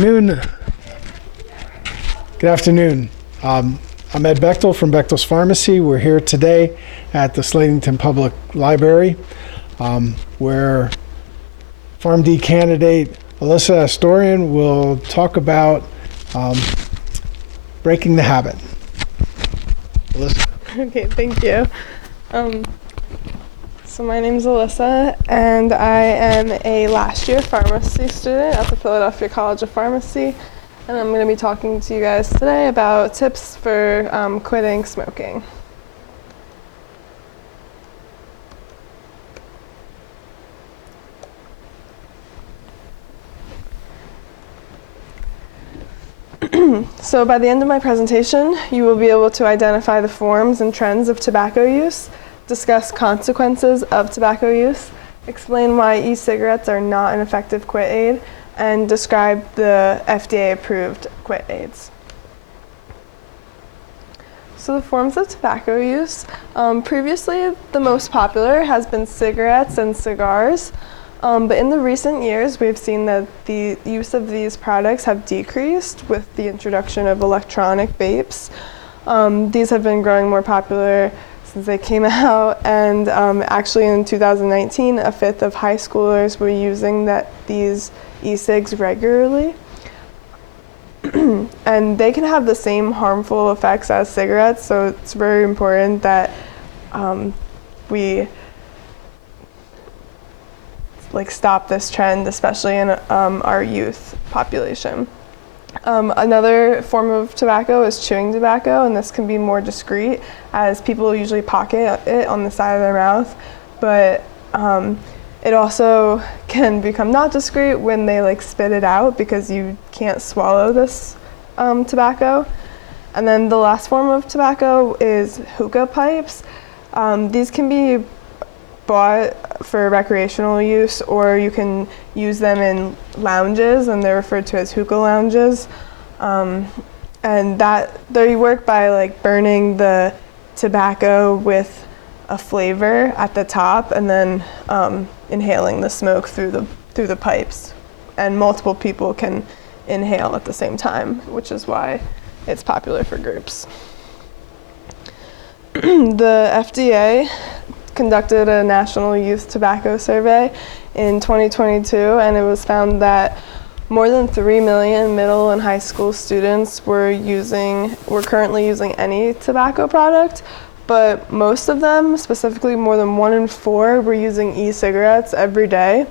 Good afternoon. I'm Ed Bechtel from Bechtel's Pharmacy. We're here today at the Slatington Public Library where PharmD candidate Alyssa Asdourian will talk about breaking the habit. Alyssa. Okay, thank you. So my name is Alyssa, and I am a last year pharmacy student at the Philadelphia College of Pharmacy, and I'm going to be talking to you guys today about tips for quitting smoking. So by the end of my presentation, you will be able to identify the forms and trends of tobacco use, discuss consequences of tobacco use, explain why e-cigarettes are not an effective quit aid, and describe the FDA-approved quit aids. So the forms of tobacco use, previously the most popular has been cigarettes and cigars. But in the recent years, we've seen that the use of these products have decreased with the introduction of electronic vapes. These have been growing more popular since they came out, and actually in 2019, a fifth of high schoolers were using these e-cigs regularly. And they can have the same harmful effects as cigarettes, so it's very important that we stop this trend, especially in our youth population. Another form of tobacco is chewing tobacco, and this can be more discreet as people usually pocket it on the side of their mouth, but it also can become not discreet when they spit it out because you can't swallow this tobacco. And then the last form of tobacco is hookah pipes. These can be bought for recreational use, or you can use them in lounges, and they're referred to as hookah lounges. And they work by burning the tobacco with a flavor at the top, and then inhaling the smoke through the pipes. And multiple people can inhale at the same time, which is why it's popular for groups. The FDA conducted a national youth tobacco survey in 2022, and it was found that more than 3 million middle and high school students were currently using any tobacco product, but most of them, specifically more than 1 in 4, were using e-cigarettes every day.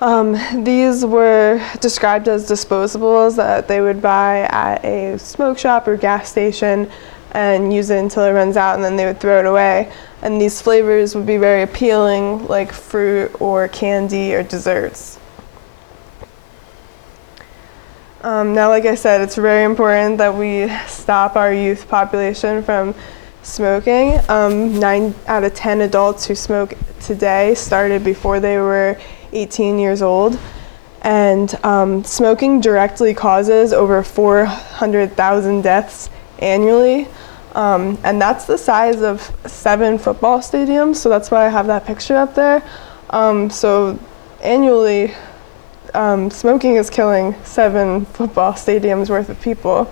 These were described as disposables that they would buy at a smoke shop or gas station and use it until it runs out, and then they would throw it away. And these flavors would be very appealing, like fruit or candy or desserts. Now, like I said, it's very important that we stop our youth population from smoking. 9 out of 10 adults who smoke today started before they were 18 years old. And smoking directly causes over 400,000 deaths annually. And that's the size of 7 football stadiums, so that's why I have that picture up there. So annually, smoking is killing 7 football stadiums worth of people.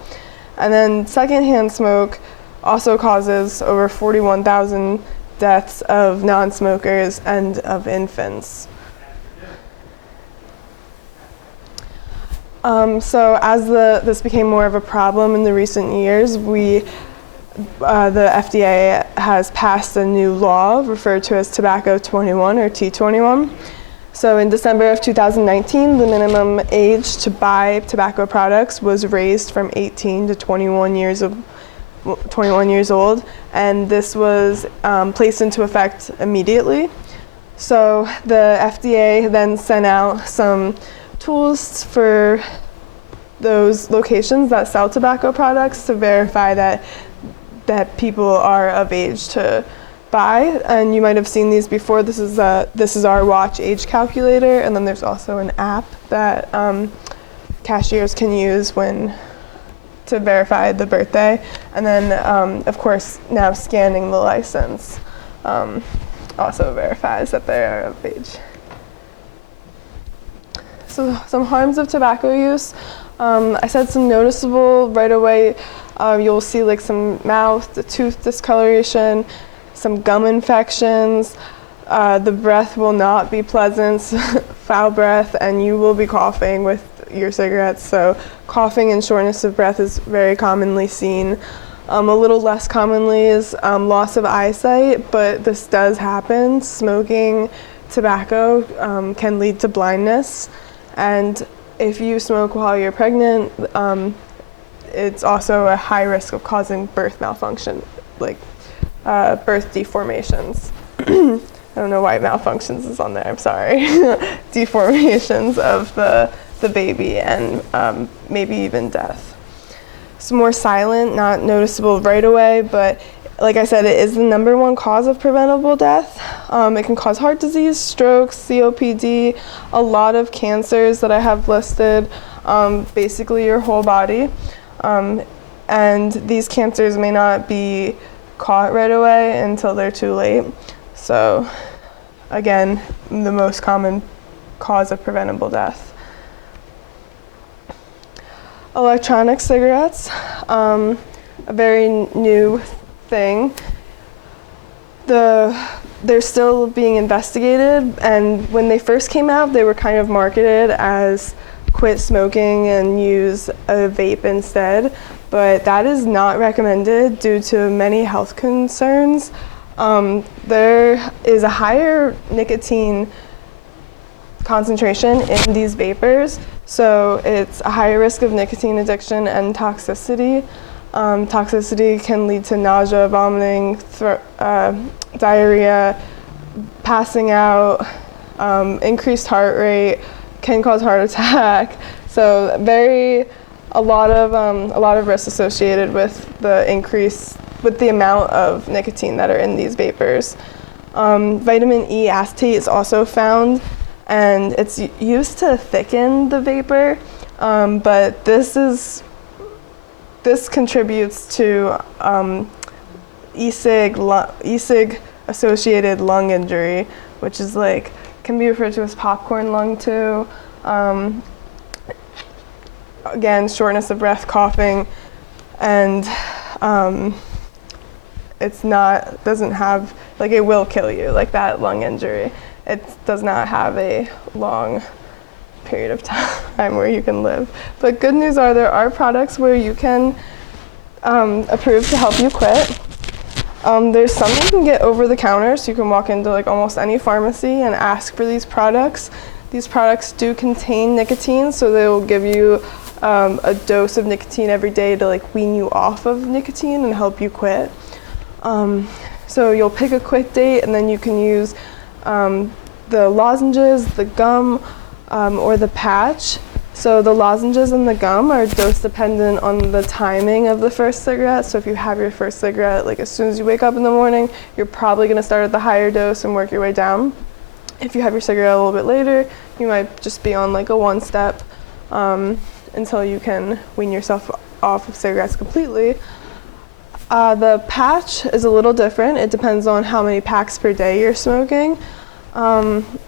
And then secondhand smoke also causes over 41,000 deaths of non-smokers and of infants. So as this became more of a problem in the recent years, the FDA has passed a new law referred to as Tobacco 21 or T21. So in December of 2019, the minimum age to buy tobacco products was raised from 18 to 21 years old, and this was placed into effect immediately. So the FDA then sent out some tools for those locations that sell tobacco products to verify that people are of age to buy. And you might have seen these before. This is our watch age calculator, and then there's also an app that cashiers can use to verify the birthday. And then of course now scanning the license also verifies that they are of age. So some harms of tobacco use. I said some noticeable right away. You'll see like some mouth, the tooth discoloration, some gum infections. The breath will not be pleasant, foul breath, and you will be coughing with your cigarettes. So coughing and shortness of breath is very commonly seen. A little less commonly is loss of eyesight, but this does happen. Smoking tobacco can lead to blindness, and if you smoke while you're pregnant, it's also a high risk of causing birth malfunction, like birth deformations. I don't know why malfunctions is on there, I'm sorry. Deformations of the baby and maybe even death. It's more silent, not noticeable right away, but like I said, it is the #1 cause of preventable death. It can cause heart disease, strokes, COPD, a lot of cancers that I have listed, basically your whole body. And these cancers may not be caught right away until they're too late. So again, the most common cause of preventable death. Electronic cigarettes, a very new thing. They're still being investigated, and when they first came out, they were kind of marketed as quit smoking and use a vape instead, but that is not recommended due to many health concerns. There is a higher nicotine concentration in these vapors, so it's a higher risk of nicotine addiction and toxicity. Toxicity can lead to nausea, vomiting, diarrhea, passing out, increased heart rate, can cause heart attack. So a lot of risks associated with the amount of nicotine that are in these vapors. Vitamin E acetate is also found, and it's used to thicken the vapor, but this contributes to e-cig associated lung injury, which is can be referred to as popcorn lung too. Again, shortness of breath, coughing, and doesn't have, it will kill you, like that lung injury. It does not have a long period of time where you can live. But good news are there are products where you can approve to help you quit. There's some you can get over the counter, so you can walk into almost any pharmacy and ask for these products. These products do contain nicotine, so they will give you a dose of nicotine every day to wean you off of nicotine and help you quit. So you'll pick a quit date, and then you can use the lozenges, the gum, or the patch. So the lozenges and the gum are dose dependent on the timing of the first cigarette. So if you have your first cigarette as soon as you wake up in the morning, you're probably going to start at the higher dose and work your way down. If you have your cigarette a little bit later, you might just be on a one-step until you can wean yourself off of cigarettes completely. The patch is a little different. It depends on how many packs per day you're smoking.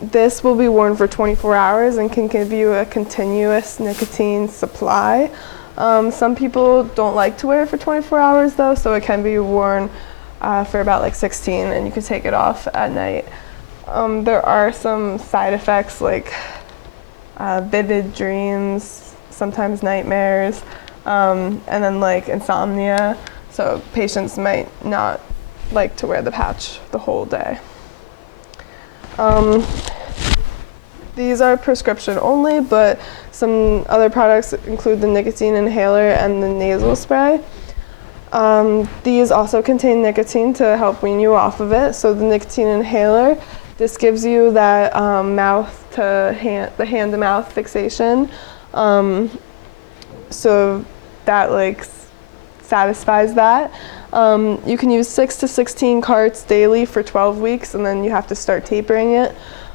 This will be worn for 24 hours and can give you a continuous nicotine supply. Some people don't like to wear it for 24 hours though, so it can be worn for about 16, and you can take it off at night. There are some side effects vivid dreams, sometimes nightmares, and then insomnia. So patients might not like to wear the patch the whole day. These are prescription only, but some other products include the nicotine inhaler and the nasal spray. These also contain nicotine to help wean you off of it. So the nicotine inhaler, this gives you that the hand-to-mouth fixation. So that satisfies that. You can use 6 to 16 carts daily for 12 weeks, and then you have to start tapering it.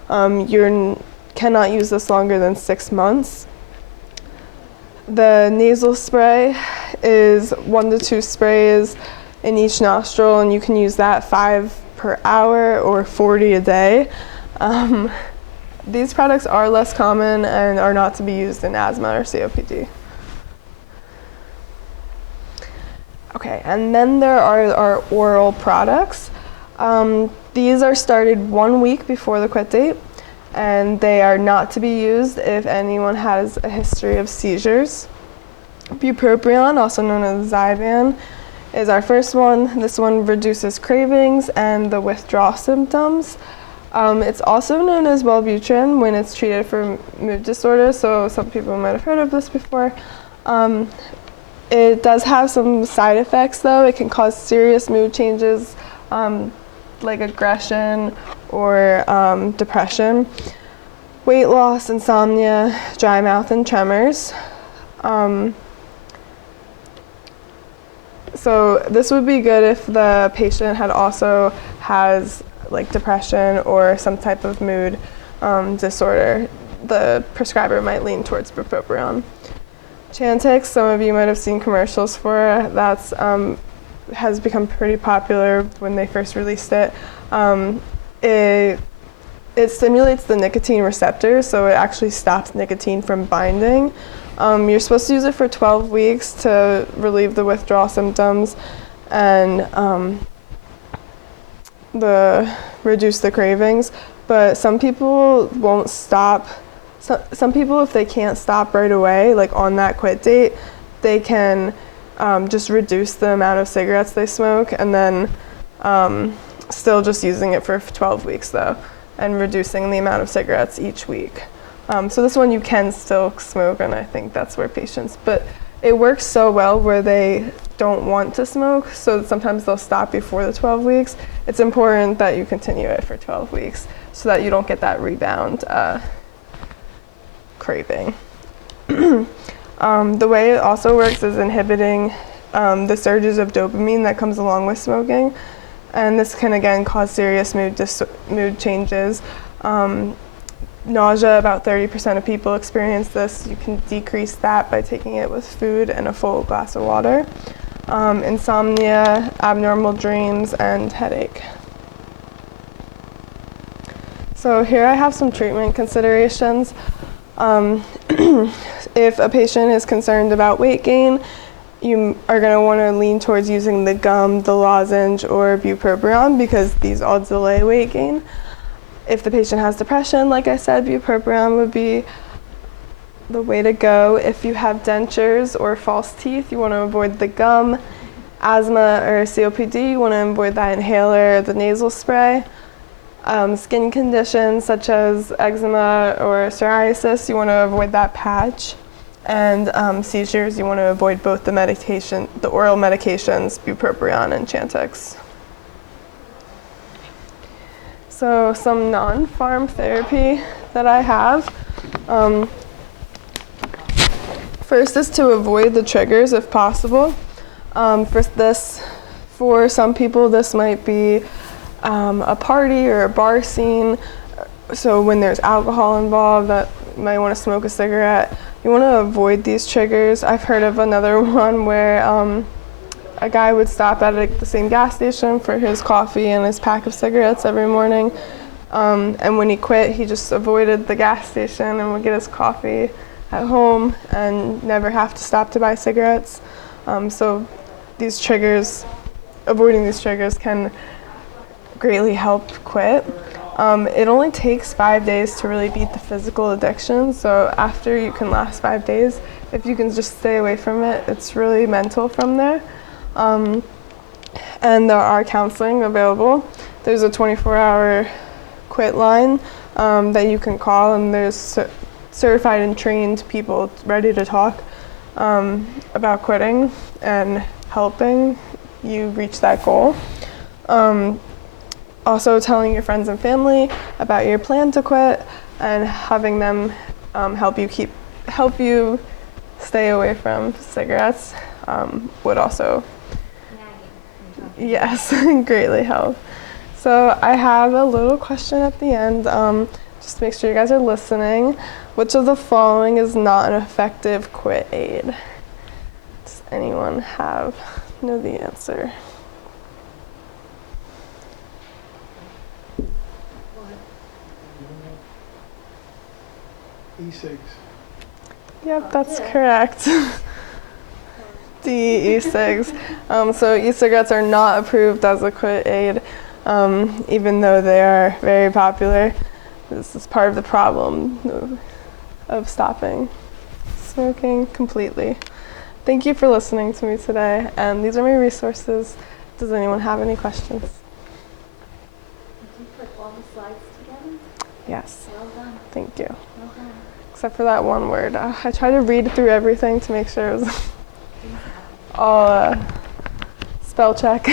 You cannot use this longer than 6 months. The nasal spray is 1 to 2 sprays in each nostril, and you can use that 5 per hour or 40 a day. These products are less common and are not to be used in asthma or COPD. Okay, and then there are our oral products. These are started 1 week before the quit date, and they are not to be used if anyone has a history of seizures. Bupropion, also known as Zyban, is our first one. This one reduces cravings and the withdrawal symptoms. It's also known as Wellbutrin when it's treated for mood disorders, so some people might have heard of this before. It does have some side effects though. It can cause serious mood changes like aggression or depression, weight loss, insomnia, dry mouth, and tremors. So this would be good if the patient has like depression or some type of mood disorder. The prescriber might lean towards bupropion. Chantix, some of you might have seen commercials for. That's has become pretty popular when they first released it. It stimulates the nicotine receptors, so it actually stops nicotine from binding. You're supposed to use it for 12 weeks to relieve the withdrawal symptoms and reduce the cravings, but some people won't stop. Some people, if they can't stop right away, like on that quit date, they can just reduce the amount of cigarettes they smoke and then still just using it for 12 weeks though, and reducing the amount of cigarettes each week. So this one you can still smoke, and I think that's where patients, but it works so well where they don't want to smoke, so sometimes they'll stop before the 12 weeks. It's important that you continue it for 12 weeks so that you don't get that rebound craving. The way it also works is inhibiting the surges of dopamine that comes along with smoking, and this can again cause serious mood changes. Nausea, about 30% of people experience this. You can decrease that by taking it with food and a full glass of water. Insomnia, abnormal dreams, and headache. So here I have some treatment considerations. If a patient is concerned about weight gain, you are going to want to lean towards using the gum, the lozenge, or bupropion because these all delay weight gain. If the patient has depression, like I said, bupropion would be the way to go. If you have dentures or false teeth, you want to avoid the gum. Asthma or COPD, you want to avoid that inhaler or the nasal spray. Skin conditions such as eczema or psoriasis, you want to avoid that patch. And seizures, you want to avoid both the oral medications, bupropion and Chantix. So some non-pharm therapy that I have. First is to avoid the triggers if possible. For some people, this might be a party or a bar scene. So when there's alcohol involved, that you might want to smoke a cigarette. You want to avoid these triggers. I've heard of another one where a guy would stop at the same gas station for his coffee and his pack of cigarettes every morning. And when he quit, he just avoided the gas station and would get his coffee at home and never have to stop to buy cigarettes. So these triggers, avoiding these triggers can greatly help quit. It only takes 5 days to really beat the physical addiction. So after you can last 5 days, if you can just stay away from it, it's really mental from there. And there are counseling available. There's a 24-hour quit line that you can call, and there's certified and trained people ready to talk about quitting and helping you reach that goal. Also telling your friends and family about your plan to quit and having them help you stay away from cigarettes would also greatly help. So I have a little question at the end, just to make sure you guys are listening. Which of the following is not an effective quit aid? Does anyone know the answer? E-cigs. Yep, that's correct. D, e-cigs. So e-cigarettes are not approved as a quit aid, even though they are very popular. This is part of the problem of stopping smoking completely. Thank you for listening to me today, and these are my resources. Does anyone have any questions? Did you put all the slides together? Yes. Well done. Thank you. Well done. Except for that one word. I tried to read through everything to make sure it was all spell check.